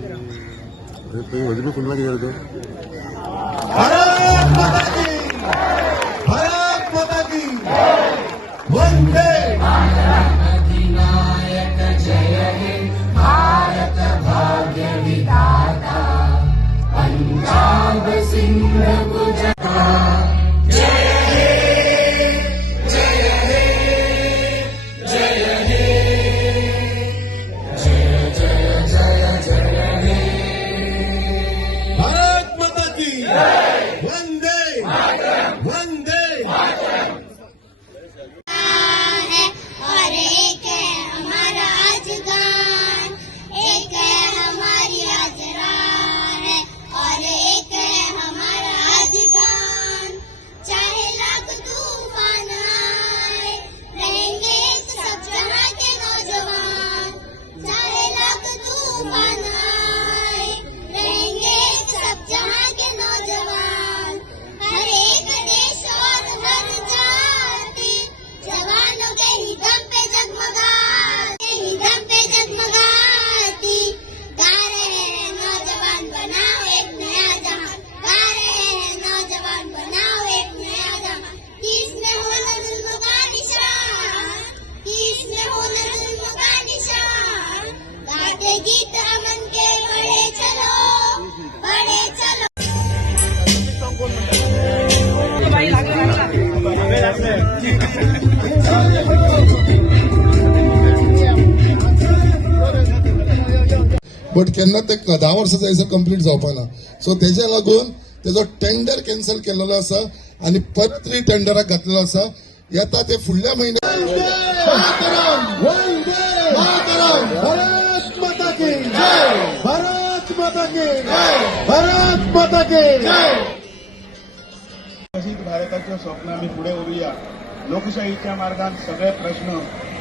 वजन कुणाला गेलो भारत माता की, भारत माता की, वंदे अधिनायक जय हे भारत भाग्य विधाता पंजाब सिंध गुजरात जय हे जय हे जय हे जय जय जय जय हे भारत माता की, वंदे वंदे और एक है हमारा आज गान, एक है हमारी आज रान है, और एक है हमारा आज गान। चाहे लाख तूफान आए, रहेंगे सब जहां के नौजवान। चाहे लाख तूफान आए, रहेंगे सब जहां के नौजवान। हर एक देश और हर जाति जवानों के ही दम पे जगमगाती, गा रहे हैं नौजवान बनाओ एक नया जहां, गा रहे हैं नौजवान बनाओ एक नया जहां। तीस में हो न जुल्म का निशान, तीस में हो न जुल्म का निशान। गाते गीत अमन के बढ़े चलो, बढ़े चलो। बट केन्ना ते 10 वर्सां जायसर कंप्लीट जावपाना. सो तेज्या लागून तेजो टेंडर कॅन्सल केलेलो आसा आनी परत टेंडराक घातलेलो आसा. येता ते फुडल्या म्हयन्यात. वंदे मातरम, भारत माता की जय, भारत माता की जय, भारत माता की जय. विकसित भारताचं स्वप्न आम्ही पुढे उरूया. लोकशाहीच्या मार्गात सगळे प्रश्न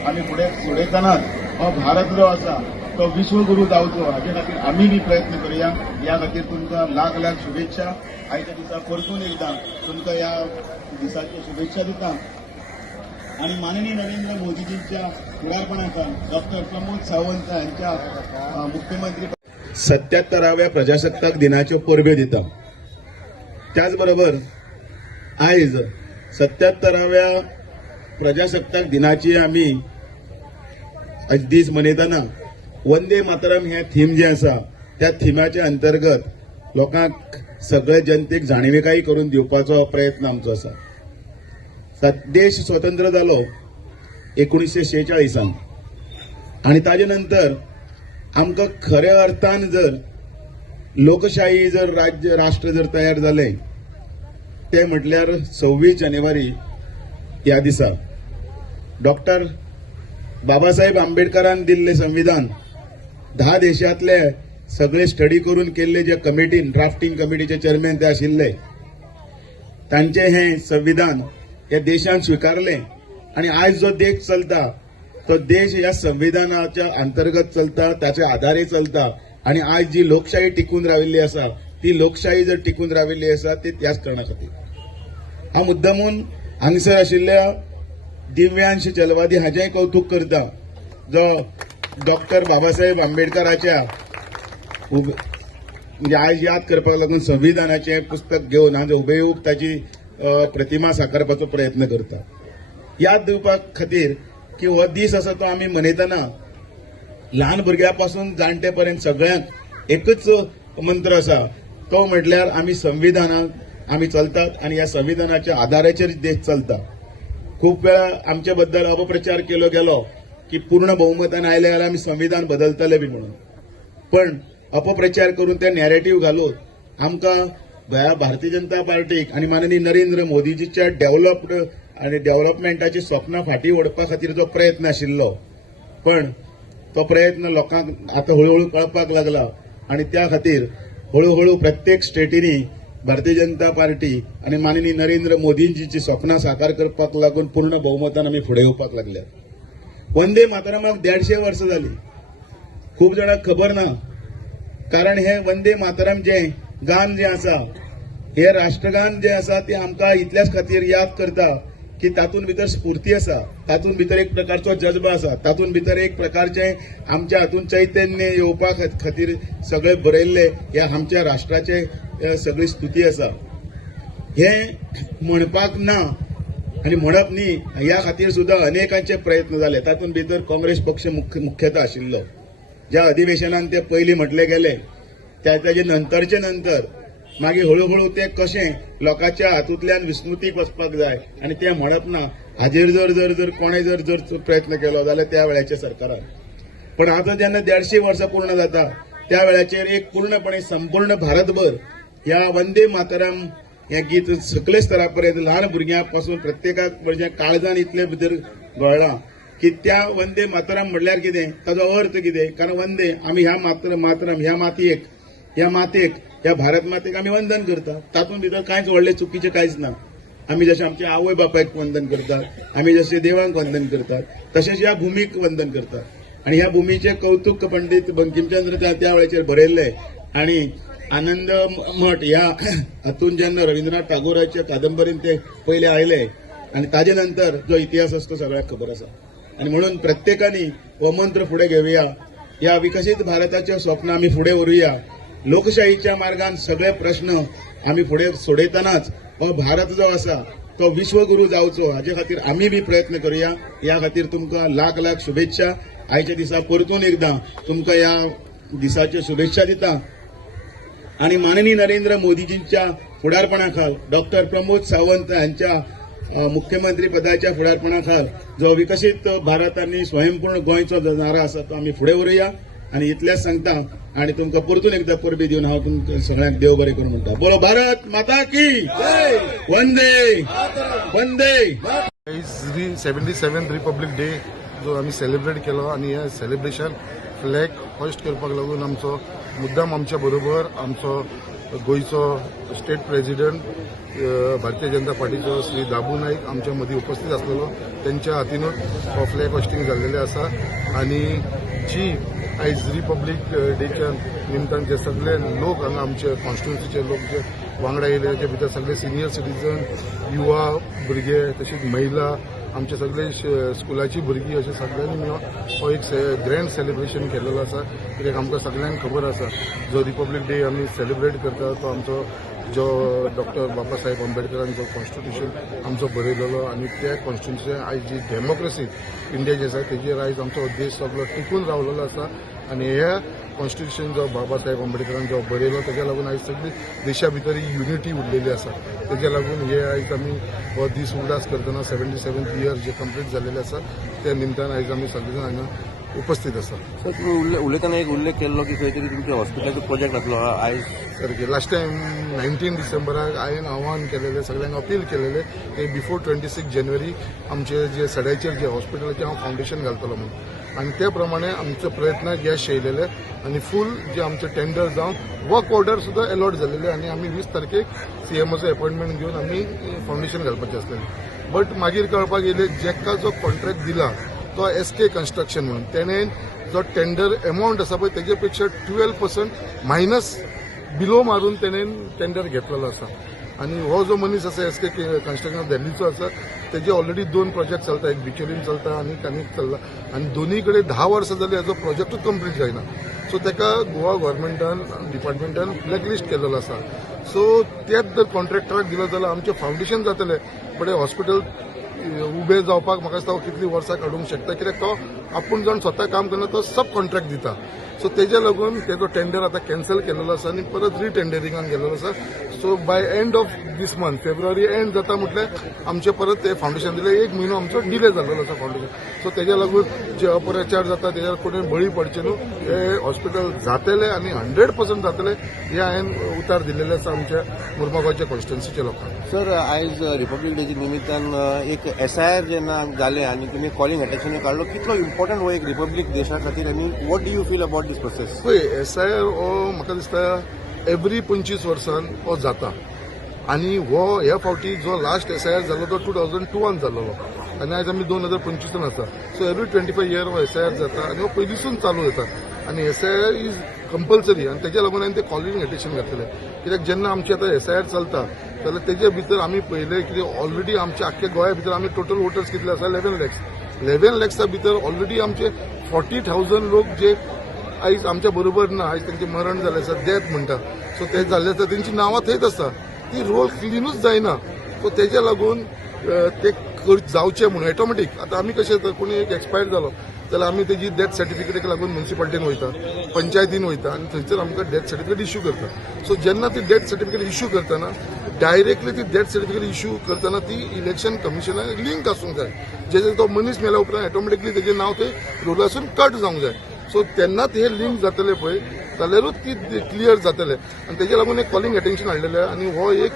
आम्ही पुढे सोडयतानाच हो भारत जो आसा तो विश्वगुरू जावचो हाचे खातीर आमी बी प्रयत्न करूया. या खातीर तुमकां लाख लाख शुभेच्छा. आयच्या दिसा परतून एकदां तुमकां या दिसाची शुभेच्छा दिता. आणि माननीय नरेंद्र मोदीजींच्या फुडारपणाखाल डॉक्टर प्रमोद सावंत यांच्या मुख्यमंत्री 77व्या प्रजासत्ताक दिनाच्यो परबे दिता. त्याचबरोबर आयज 77व्या प्रजासत्ताक दिनाची आमी आज दीस मनयतना वंदे मातरम हे थीम जे आसा त्या थिमाच्या अंतर्गत लोकांक सगळे जनतेक जाणविकाय करून दिवपाचो प्रयत्न आमचो आसा. देश स्वतंत्र जालो 1946 आणि ताजे नंतर आमकां खऱ्या अर्थान जर लोकशाही जर राष्ट्र जर तयार जालें ते म्हटल्यार 26 जानेवारी ह्या दिसा डॉक्टर बाबासाहेब आंबेडकरान दिल्ले संविधान 10 देशांतले सगळे स्टडी करून केल्ले जे कमिटीन ड्राफ्टिंग कमिटीचे चेअरमॅन ते आशिल्ले तांचे हे संविधान या देशान स्वीकारले आणि आज जो देश चलता तो देश या संविधानाच्या अंतर्गत चलता, त्याच्या आधारे चलता. आणि आज जी लोकशाही टिकून राविल्ली आसा ती लोकशाही जर टिकून राविल्ली आसा ती त्याच कारणा खातीर. हा मुद्दमून हांगसर आशिल्ल्या दिव्यांश चलवादी हाचेंय कौतुक करता जो डॉक्टर बाबासाहेब आंबेडकराच्या म्हणजे आज याद करपाक लागून संविधानाचें पुस्तक घेवन हांव हुबेहूब ताची प्रतिमा साकारपाचो प्रयत्न करता. याद दिवपाक खातीर की हो दीस आसा तो आमी मनयतना ल्हान भुरग्यां जाणटे पर्यंत सगळ्यांक एकच मंत्र आसा तो म्हटल्यार आमी संविधानाक आमी चलतात आणि या संविधानाच्या आधाराचेर देश चलता. खूप वेळा आमचे बद्दल अपप्रचार केलो गेलो की पूर्ण बहुमतान आयले जाल्यार आमी संविधान बदलतले बी म्हणून. पण अपप्रचार करून ते नॅरेटिव्ह घालून आमकां गोंया भारतीय जनता पार्टीक आणि माननीय नरेंद्र मोदीजीच्या डेव्हलप्ड आणि डेव्हलपमेंटाची स्वप्नां फाटीं ओडपा खातीर जो प्रयत्न आशिल्लो पण तो प्रयत्न लोकांक आता हळूहळू कळपाक लागला आणि त्या खातीर हळूहळू प्रत्येक स्टेटीनी भारतीय जनता पार्टी आणि माननीय नरेंद्र मोदींची स्वप्नां साकार करपाक लागून पूर्ण बहुमतान आमी फुडें येवपाक लागल्यात. वंदे मातरमाक 150 वर्सां जाली. खूप जाणांक खबर ना कारण हे वंदे मातरम जे गान जे आसा हे राष्ट्रगान जे आसा ते आमकां इतल्याच खातीर याद करता की तातूंत भितर स्फूर्ती आसा, तातूंत भितर एक प्रकारचो जज्बा आसा, तातूंत भितर एक प्रकारचे आमच्या हातून चैतन्य येवपा खातीर सगळे बरयल्ले ह्या आमच्या राष्ट्राचे सगळी स्तुती आसा. हे म्हणपाक ना आनी म्हणप न्ही, ह्या खातीर सुद्धा अनेकांचे प्रयत्न जाले. तातूंत भितर काँग्रेस पक्ष मुख्यतः आशिल्लो. ज्या अधिवेशनान ते पयलीं म्हटले गेले ताचे नंतरचे नंतर मागीर हळूहळू ते कशें लोकांच्या हातूंतल्यान विस्मृतीक वचपाक जाय आनी ते म्हणप ना हाजेर जर कोणें जर प्रयत्न केलो जाल्यार त्या वेळाच्या सरकारान. पण आतां जेन्ना 150 वर्सां पूर्ण जाता त्या वेळाचेर एक पूर्णपणे संपूर्ण भारतभर ह्या वंदे मातरम हें गीत सकले स्तरा पर्यंत ल्हान भुरग्यां पासून प्रत्येकाक म्हणजे काळजान इतले भितर घोळ्ळां की त्या वंदे मातरम म्हणल्यार कितें, ताचो अर्थ कितें. कारण वंदे आमी ह्या मातरम ह्या मातयेक ह्या भारत मातेक आमी वंदन करतात. तातूंत भितर कांयच व्हडलें चुकीचें कांयच ना. आमी जशें आमच्या आवय बापायक वंदन करतात, आमी जशें देवांक वंदन करतात, तशेंच ह्या भुमीक वंदन करतात. आनी ह्या भुमीचे कौतुक पंडित बंकिमचंद्र त्या वेळाचेर बरयल्ले. आनी आनंद मठ ह्या हातून जेन्ना रविंद्रनाथ टागोराच्या कादंबरीन ते पयले आयले आनी ताजे नंतर जो इतिहास आसा तो सगळ्यांक खबर आसा. आनी म्हणून प्रत्येकानी हो मंत्र फुडें घेवया. ह्या विकसीत भारताचें स्वप्न आमी फुडें व्हरुया. लोकशाहीच्या मार्गान सगळे प्रश्न आमी फुडें सोडयतनाच हो भारत जो आसा तो विश्वगुरू जावचो हाचे खातीर आमी बी प्रयत्न करुया. ह्या खातीर तुमकां लाख लाख शुभेच्छा. आयच्या दिसा परतून एकदां तुमकां ह्या दिसाच्यो शुभेच्छा दिता. आणि माननीय नरेंद्र मोदीजींच्या फुडारपणाखाल डॉक्टर प्रमोद सावंत यांच्या मुख्यमंत्री पदाच्या फुडारपणाखाल जो विकसित भारत आणि स्वयंपूर्ण गोंयचो जो नारा आसा तो आमी फुडें व्हरुया. आणि इतलेंच सांगता आणि तुमकां परतून एकदा परबी दिवन हांव तुमकां सगळ्यांक देव बरें करूं म्हणटा. बोलो भारत माता की Vande Vande. 77th republic day जो आमी सेलिब्रेट केलो आनी हे सेलिब्रेशन फ्लॅग होस्ट करपाक लागून आमचो मुद्दाम आमच्या बरोबर आमचो गोंयचो स्टेट प्रेसिडेंट भारतीय जनता पार्टीचो श्री दाबू नाईक आमच्या मदीं उपस्थित आसलेलो. त्यांच्या हातीनूच हो फ्लॅग होस्टिंग जाल्लेलें आसा. आनी जी आयज रिपब्लीक डेच्या निमतान जे सगळे लोक हांगा आमचे कॉन्स्टिट्युन्सीचे लोक जे वांगडा येयले ताचे भितर सगळे सिनियर सिटीजन, युवा भुरगे, तशीच महिला, आमचे सगळे स्कुलाची भुरगीं अशें सगळ्यांनी मेळून हो एक ग्रँड सेलिब्रेशन केलेलो आसा. कित्याक आमकां सगळ्यांक खबर आसा जो रिपब्लीक डे आमी सेलिब्रेट करता तो आमचो जो डॉक्टर बाबासाहेब आंबेडकरान जो कॉन्स्टिट्युशन आमचो बरयलेलो आनी त्या कॉन्स्टिट्युशन आयज जी डेमोक्रेसी इंडिया जी आसा तेजेर आयज आमचो देश सगळो टिकून रावलेलो आसा. आनी ह्या कॉन्स्टिट्युशन जो बाबासाहेब आंबेडकरान जो बरयलो ताच्या लागून आयज सगळी देशा भितर युनिटी उरलेली आसा. ताच्या लागून हे आयज आमी हो दीस उल्हास करतना 77th इयर जे कंप्लीट जाल्लेले आसा त्या निमतान आयज आमी सगळे जाण हांगा उपस्थित आसा. सर तुम्ही उलयतना एक उल्लेख केल्लो की खंय तरी तुमच्या हॉस्पिटलाचो प्रोजेक्ट आसलो आयज. सारकें लास्ट टायम 19 डिसेंबराक हांवें आव्हान केलेलें, सगळ्यांक अपील केलेलें की बिफोर 26 जानेवारी आमचे जे सड्याचेर जे हॉस्पिटलाचें हांव फावंडेशन घालतलो म्हणून. आनी त्या प्रमाणे आमचे प्रयत्न यश येयलेले आनी फूल जे आमचे टेंडर जावन वर्क ऑर्डर सुद्दां अलॉट जालेले आनी आमी 20 तारखेक सीएमओचो अपॉइंटमेंट घेवन आमी फावंडेशन घालपाचें आसलेलें. बट मागीर कळपाक येयलें जेका जो कॉन्ट्रॅक्ट दिला तो एसके कन्स्ट्रक्शन म्हणून तेणें जो टेंडर अमावंट आसा पळय तेजे पेक्षा 12% मायनस बिलो मारून तेणें टेंडर घेतलेलो आसा. आनी हो जो मनीस आसा एसके कन्स्ट्रक्शन दिल्लीचो आसा तेजे ऑलरेडी 2 प्रोजेक्ट चलता. एक बिचोलीन चलता आनी कानीक चलता आनी दोनूय कडेन 10 वर्सां जाली हेजो प्रोजेक्टूच कंप्लीट जायना. सो ताका गोवा गव्हर्मेंटान डिपार्टमेंटान ब्लॅकलिस्ट केलेलो आसा. सो त्याच जर कॉन्ट्रॅक्टराक दिलो जाल्यार आमचें फावंडेशन जातलें बट हे हॉस्पिटल उबें जावपाक म्हाका दिसता कितलीं वर्सां काडूंक शकता. कित्याक तो आपूण जावन स्वता काम करना तो सब कॉन्ट्रॅक्ट दिता. सो तेज्या लागून तेजो टेंडर आतां कॅन्सल केलेलो आसा आनी परत रिटेंडरिंगान गेलेलो आसा. So by end of this month फेब्रुवारी एंड जाता म्हटल्यार आमचे परत ते फावंडेशन दिलें. 1 म्हयनो आमचो डिले जाल्लो आसा फावंडेशन. सो तेज्या लागून जे अपप्रचार जाता तेज्यार कोणें बळी पडचे न्हू. हे हॉस्पिटल जातलें आनी 100% जातलें हे हांवें उतार दिल्लेले आसा आमच्या मुर्मुगांवच्या कॉन्स्टिट्युन्सीच्या लोकांक. सर आयज रिपब्लीक डेच्या निमित्तान एक SIR जेन्ना जालें आनी तुमी कॉलिंग अटेन्शन काडलो कितलो इम्पॉर्टंट हो एक रिपब्लीक देशा खातीर आनी what do you feel about these process. पळय SIR हो म्हाका दिसता एवरी 25 वर्सान हो जाता आनी हो ह्या फावटी जो लास्ट SIR जालो तो 2002 जाल्लो आनी आयज आमी 2025 आसा. सो एवरी 25 इयर हो SIR जाता आनी हो पयलींसून चालू जाता आनी SIR इज कंपल्सरी आनी तेच्या लागून हांवें तें कॉलिंग एटेन्शन घातलेलें कित्याक जेन्ना आमची आतां SIR चलता जाल्यार तेजे भितर आमी पळयलें की ऑलरेडी आमच्या आख्ख्या गोंया भितर आमी टोटल वोटर्स कितले आसा 11 लॅक्सा भितर ऑलरेडी आमचे 40,000 लोक जे आयज आमच्या बरोबर ना आयज तांचें मरण जालें आसा डेथ म्हणटा सो ते जाल्ले आसा तेंची नांवां थंयच आसा ती रोल क्लिनूच जायना सो तेच्या लागून ते जावचें म्हणून ऑटोमॅटीक आतां आमी कशें कोणी एक एक्सपायर जालो जाल्यार आमी तेजी डेथ सर्टिफिकेटाक लागून म्युन्सिपालिटीन वयता पंचायतीन वयता आनी थंयसर आमकां डेथ सर्टिफिकेट इश्यू करता सो जेन्ना ती डेथ सर्टिफिकेट इश्यू करतना डायरेक्टली ती डेथ सर्टिफिकेट इश्यू करतना ती इलेक्शन कमिशनाक लिंक आसूंक जाय जेजे तो मनीस मेल्या उपरांत ऑटोमॅटिकली तेजें नांव ते रोलासून कट जावंक जाय सो तेन्नाच हे लिंक जातले पळय जाल्यारूच ती क्लियर जातले आनी तेच्या लागून एक कॉलिंग एटेन्शन हाडलेलें आनी हो एक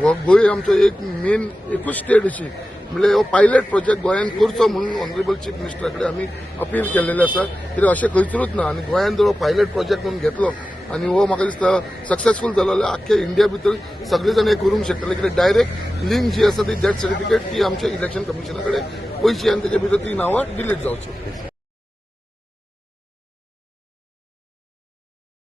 गोंय आमचो एक मेन एकूच स्टेट अशी म्हणजे हो पायलट प्रोजेक्ट गोंयान करचो म्हणून ऑनरेबल चीफ मिनिस्टरा कडेन आमी अपील केल्लेलें आसा कित्याक अशें खंयसरूच ना आनी गोंयान जर हो पायलट प्रोजेक्ट म्हणून घेतलो आनी हो म्हाका दिसता सक्सेसफूल जालो जाल्यार आख्ख्या इंडिया भितर सगळे जाण हे करूंक शकतले कित्याक डायरेक्ट लिंक जी आसा ती डेथ सर्टिफिकेट ती आमच्या इलेक्शन कमिशना कडेन पयची आनी तेजे भितर ती नांवां डिलीट जावची